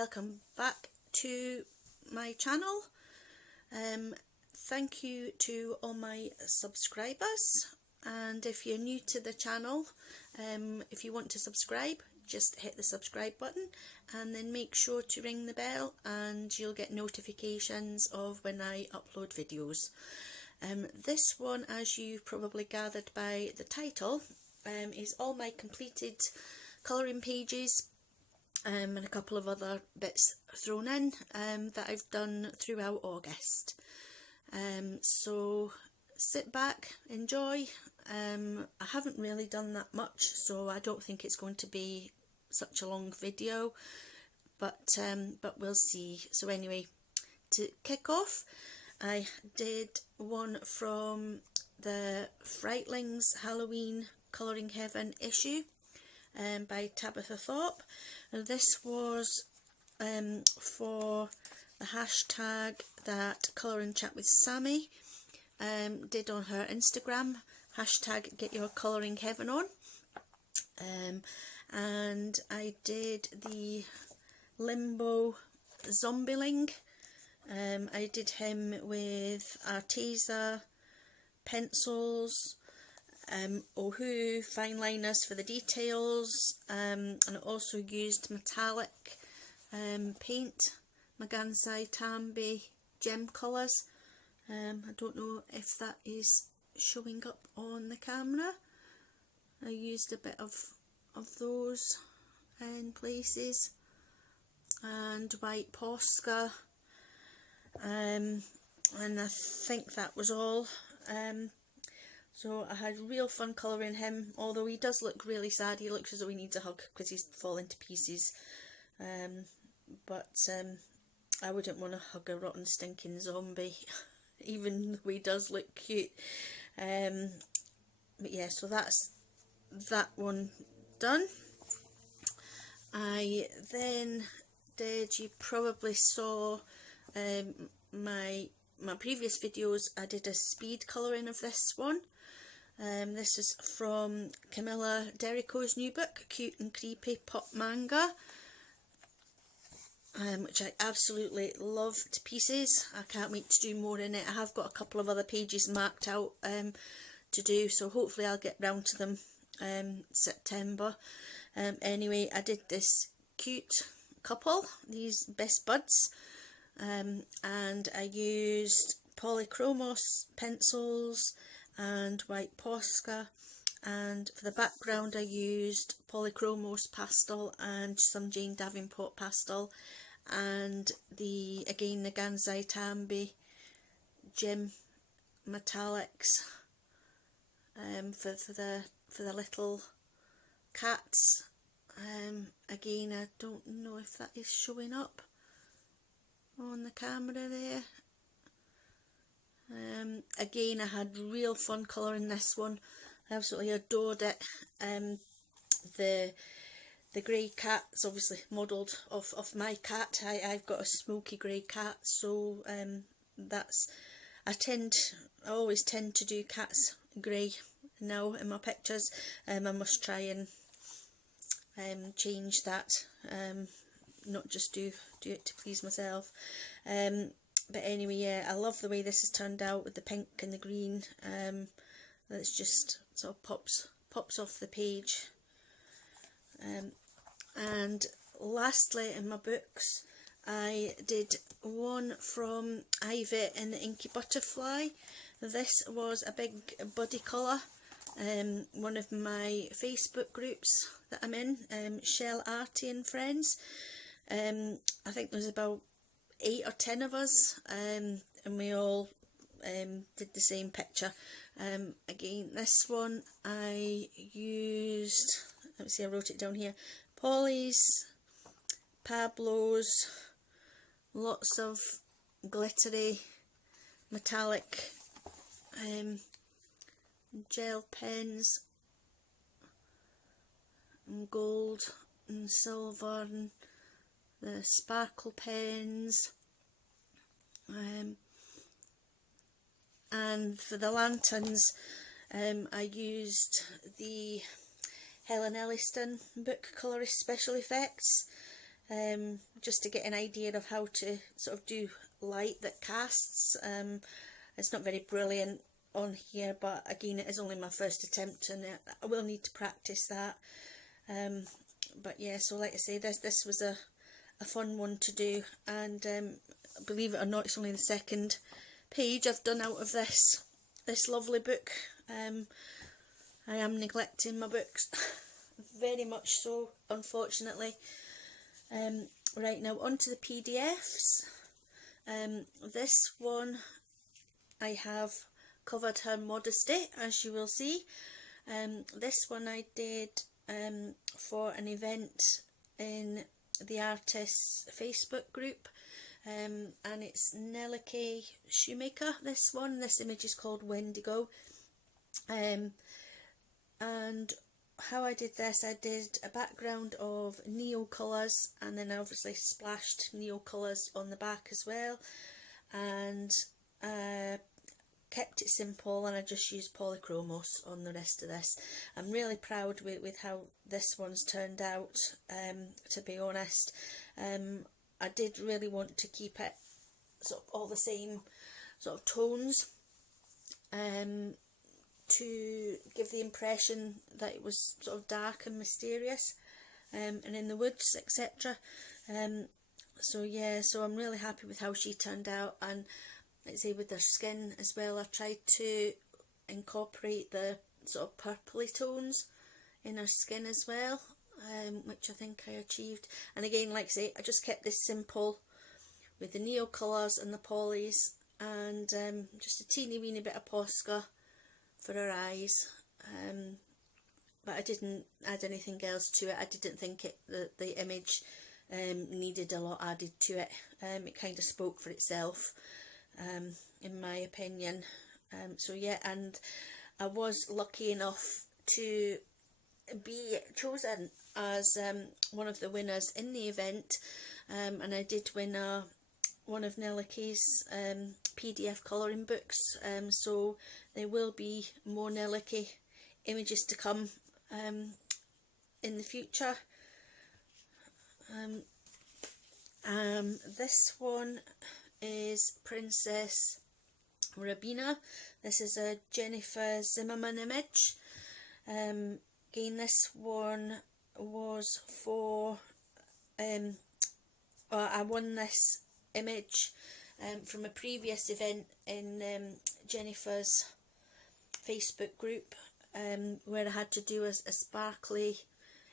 welcome back to my channel. Thank you to all my subscribers, and if you're new to the channel, if you want to subscribe, just hit the subscribe button and then make sure to ring the bell and you'll get notifications of when I upload videos. This one, as you've probably gathered by the title, is all my completed colouring pages and a couple of other bits thrown in that I've done throughout August. So sit back, enjoy. I haven't really done that much, so I don't think it's going to be such a long video, but we'll see. So anyway, to kick off, I did one from the Freightlings Halloween Colouring Heaven issue by Tabitha Thorpe, and this was for the hashtag that Colouring Chat with Sammy did on her Instagram, hashtag Get Your Colouring Heaven On. And I did the Limbo Zombieling. I did him with Arteza pencils, Ohu fine liners for the details, and I also used metallic paint, Magansai Tambi gem colours. I don't know if that is showing up on the camera. I used a bit of those in places, and white Posca, and I think that was all. So I had real fun colouring him, although he does look really sad. He looks as though he needs a hug because he's falling to pieces. But I wouldn't want to hug a rotten stinking zombie, even though he does look cute. But yeah, so that's that one done. I then did, you probably saw my previous videos, I did a speed colouring of this one. This is from Camilla Derrico's new book, Cute and Creepy Pop Manga, which I absolutely love to pieces. I can't wait to do more in it. I have got a couple of other pages marked out to do, so hopefully I'll get round to them September. Anyway, I did this cute couple, these best buds, and I used Polychromos pencils and white Posca, and for the background I used Polychromos pastel and some Jane Davenport pastel, and the Magansai Tambi gem metallics for the little cats. Again, I don't know if that is showing up on the camera there. Again, I had real fun colouring this one. I absolutely adored it. The grey cat is obviously modelled off my cat. I've got a smoky grey cat, so I always tend to do cats grey now in my pictures. I must try and change that, not just do it to please myself. But anyway, yeah, I love the way this has turned out with the pink and the green. It's just sort of pops off the page. And lastly, in my books, I did one from Ivy and the Inky Butterfly. This was a big buddy colour. One of my Facebook groups that I'm in, Shell Arty and Friends. I think there's about 8 or 10 of us, and we all did the same picture. Again, this one I used, let me see, I wrote it down here, Polly's, Pablo's, lots of glittery metallic gel pens, and gold and silver, and the sparkle pens, and for the lanterns I used the Helen Elliston book colorist special effects. just to get an idea of how to sort of do light that casts. It's not very brilliant on here, but again, it is only my first attempt, and I will need to practice that. But yeah, so like I say, this was a fun one to do, and believe it or not, it's only the second page I've done out of this lovely book. I am neglecting my books very much so, unfortunately. Right, now onto the PDFs. This one I have covered her modesty, as you will see. This one I did for an event in the artists Facebook group, and it's Nellie Shoemaker. This image is called Wendigo, and how I did this, I did a background of neo colours, and then I obviously splashed neo colours on the back as well, and kept it simple, and I just used polychromos on the rest of this. I'm really proud with how this one's turned out, to be honest. I did really want to keep it sort of all the same sort of tones, to give the impression that it was sort of dark and mysterious, and in the woods, etc. So yeah, so I'm really happy with how she turned out, and like I say, with her skin as well, I tried to incorporate the sort of purpley tones in her skin as well, which I think I achieved. And again, like I say, I just kept this simple with the neo colours and the polys, and just a teeny weeny bit of Posca for her eyes, but I didn't add anything else to it. I didn't think the image needed a lot added to it. It kind of spoke for itself, in my opinion. So yeah, and I was lucky enough to be chosen as one of the winners in the event, and I did win one of Nellie's PDF colouring books, so there will be more Nellie images to come in the future. This one is Princess Rabina. This is a Jennifer Zimmerman image. Again, this one was for I won this image from a previous event in Jennifer's Facebook group, where I had to do a sparkly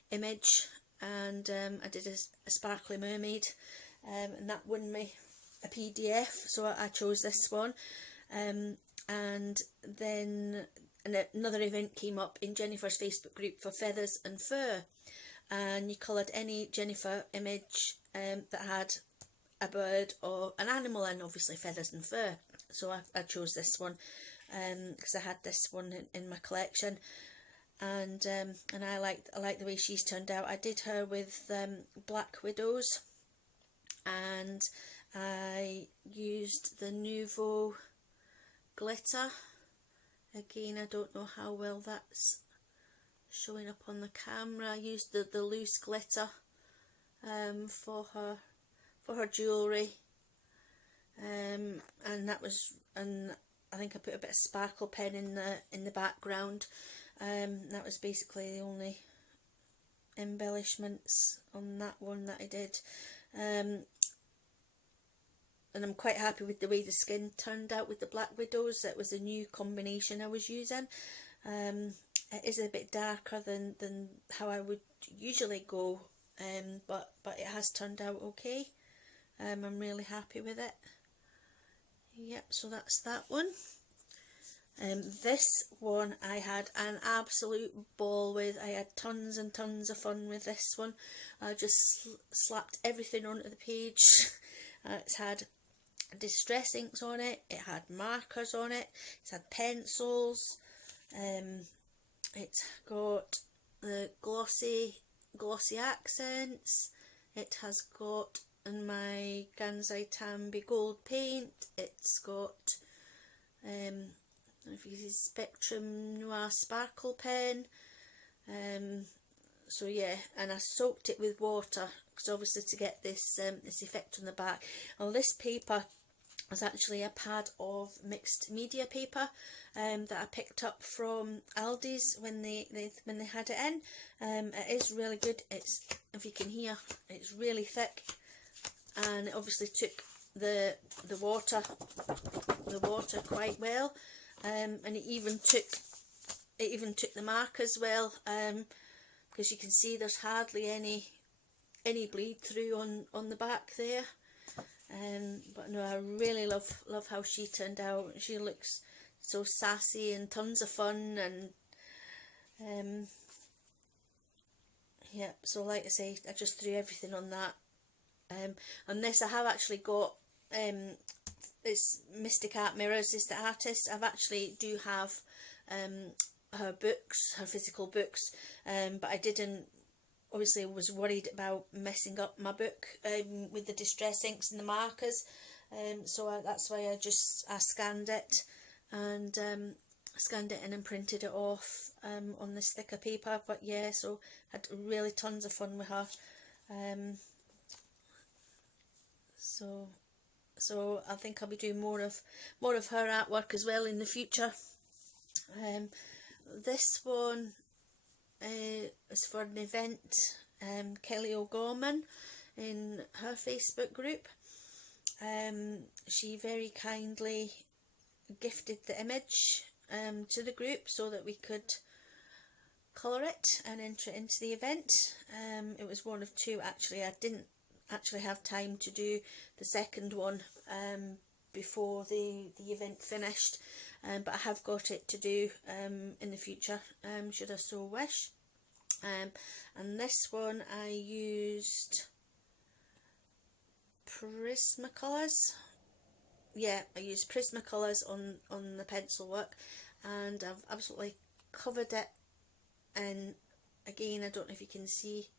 image, and I did a sparkly mermaid, and that won me a PDF, so I chose this one. And then another event came up in Jennifer's Facebook group for feathers and fur, and you coloured any Jennifer image that had a bird or an animal in, obviously feathers and fur. So I chose this one because I had this one in my collection, and I like the way she's turned out. I did her with black widows, and I used the Nouveau glitter. Again, I don't know how well that's showing up on the camera. I used the loose glitter for her jewellery, and I think I put a bit of sparkle pen in the background. That was basically the only embellishments on that one that I did, and I'm quite happy with the way the skin turned out with the black widows. That was a new combination I was using. It is a bit darker than how I would usually go, but it has turned out okay. I'm really happy with it. Yep, so that's that one. This one I had an absolute ball with. I had tons and tons of fun with this one. I just slapped everything onto the page. It's had distress inks on it, it had markers on it, it's had pencils, it's got the glossy accents, it has got my Gansai Tambi gold paint, it's got if you see Spectrum Noir sparkle pen, so yeah, and I soaked it with water because obviously to get this this effect on the back. Well, this paper was actually a pad of mixed media paper that I picked up from Aldi's when they had it in. It is really good. It's, if you can hear, it's really thick, and it obviously took the water quite well, and it even took the mark as well, because you can see there's hardly any bleed through on the back there. But no, I really love how she turned out. She looks so sassy and tons of fun, and yeah, so like I say, I just threw everything on that. On this I have actually got it's Mystic Art Mirrors is the artist. I've actually do have her books, her physical books, but I didn't, obviously was worried about messing up my book with the distress inks and the markers, so that's why I scanned it and printed it off on this thicker paper. But yeah, so had really tons of fun with her. So I think I'll be doing more of her artwork as well in the future. This one is for an event, Kelly O'Gorman in her Facebook group. She very kindly gifted the image to the group so that we could colour it and enter it into the event. It was one of two actually. I didn't actually have time to do the second one before the event finished, but I have got it to do in the future, should I so wish. And this one I used Prismacolors. Yeah, I used Prismacolors on the pencil work, and I've absolutely covered it in, again, I don't know if you can see,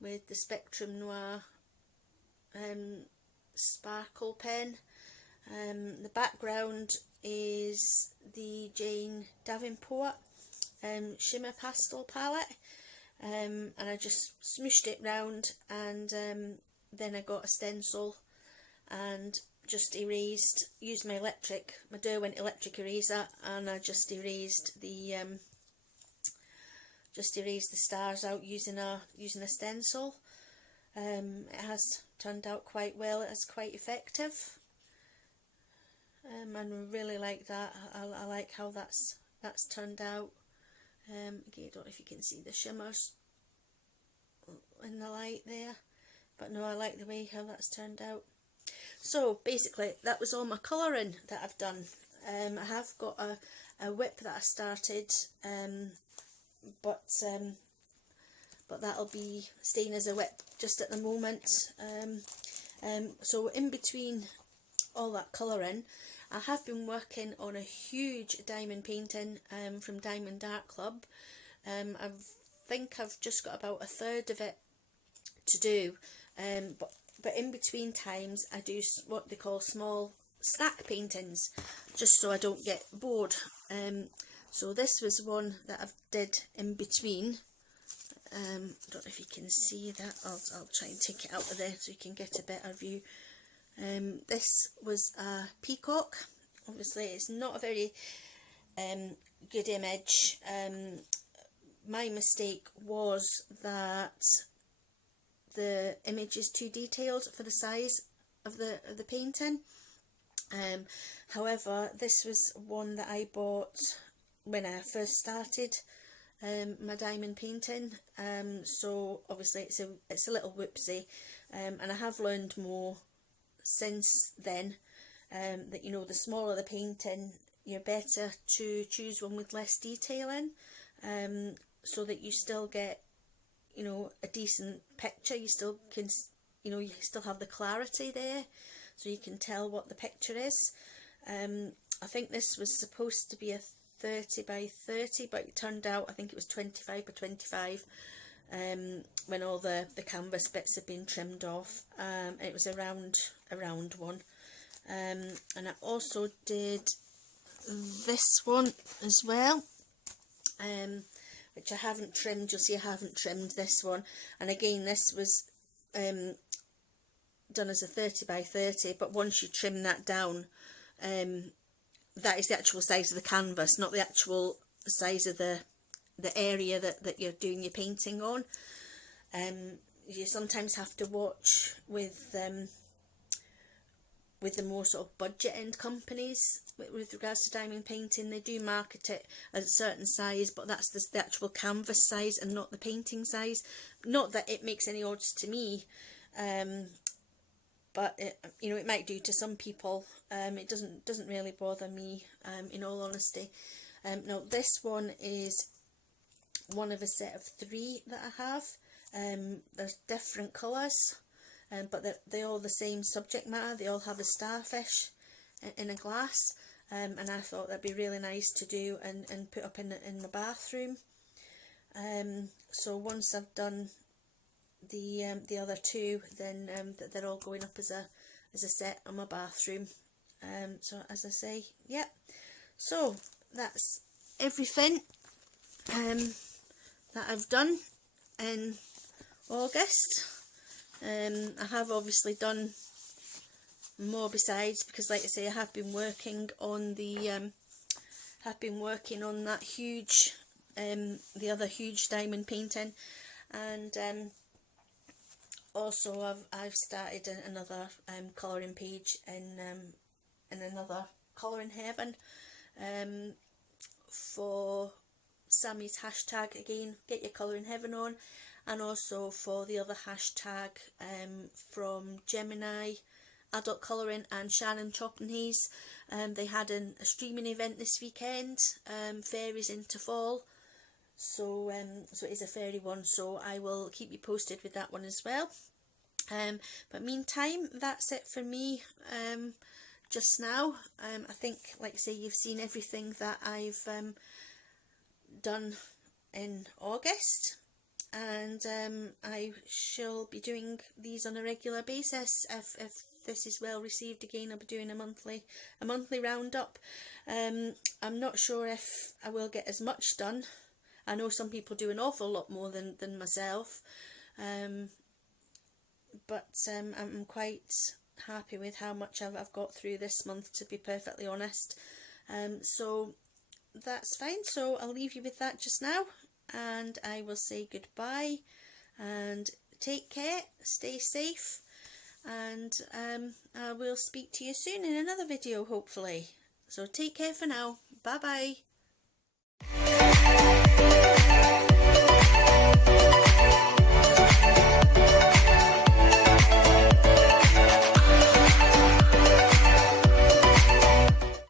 with the Spectrum Noir sparkle pen. The background is the Jane Davenport shimmer pastel palette, and I just smooshed it round, and then I got a stencil and just used my Derwent electric eraser, and I just erased the stars out using a stencil. It has turned out quite well. It's quite effective, and I really like that. I like how that's turned out. Again, I don't know if you can see the shimmers in the light there, but no, I like the way how that's turned out. So basically that was all my colouring that I've done. I have got a whip that I started, but that'll be staying as a whip just at the moment. So in between all that colouring, I have been working on a huge diamond painting from Diamond Art Club. I think I've just got about a third of it to do, but in between times I do what they call small snack paintings, just so I don't get bored. So this was one that I've did in between. I don't know if you can see that. I'll try and take it out of there so you can get a better view. This was a peacock. Obviously it's not a very good image. My mistake was that the image is too detailed for the size of the painting. However, this was one that I bought when I first started my diamond painting, so obviously it's a little whoopsie, and I have learned more since then, that, you know, the smaller the painting, you're better to choose one with less detailing, so that you still get, you know, a decent picture. You still can, you know, you still have the clarity there, so you can tell what the picture is. I think this was supposed to be a 30 by 30, but it turned out I think it was 25 by 25 when all the canvas bits had been trimmed off. It was a round one, and I also did this one as well, which I haven't trimmed. You'll see I haven't trimmed this one, and again this was done as a 30 by 30, but once you trim that down, that is the actual size of the canvas, not the actual size of the area that you're doing your painting on. You sometimes have to watch with the more sort of budget end companies with regards to diamond painting. They do market it as a certain size, but that's the actual canvas size and not the painting size. Not that it makes any odds to me, but it, you know, it might do to some people. It doesn't really bother me, in all honesty. Now this one is one of a set of 3 that I have. There's different colours, but they're all the same subject matter. They all have a starfish in a glass, and I thought that'd be really nice to do and put up in the bathroom. So once I've done the other 2, then they're all going up as a set on my bathroom. So as I say, yeah. So that's everything that I've done in August. I have obviously done more besides, because like I say, I have been working on that huge the other huge diamond painting, and also I've started another colouring page in another Colouring Heaven, for Sammy's hashtag again, get your Colouring Heaven on, and also for the other hashtag from Gemini Adult Colouring and Shannon Choppenhays. They had a streaming event this weekend, Fairies into Fall, so so it is a fairy one, so I will keep you posted with that one as well. But meantime, that's it for me just now. I think, like I say, you've seen everything that I've done in August, and I shall be doing these on a regular basis. If this is well received again, I'll be doing a monthly roundup. I'm not sure if I will get as much done. I know some people do an awful lot more than myself, but I'm quite happy with how much I've got through this month, to be perfectly honest. So that's fine, so I'll leave you with that just now, and I will say goodbye and take care, stay safe, and I will speak to you soon in another video, hopefully. So take care for now, bye bye.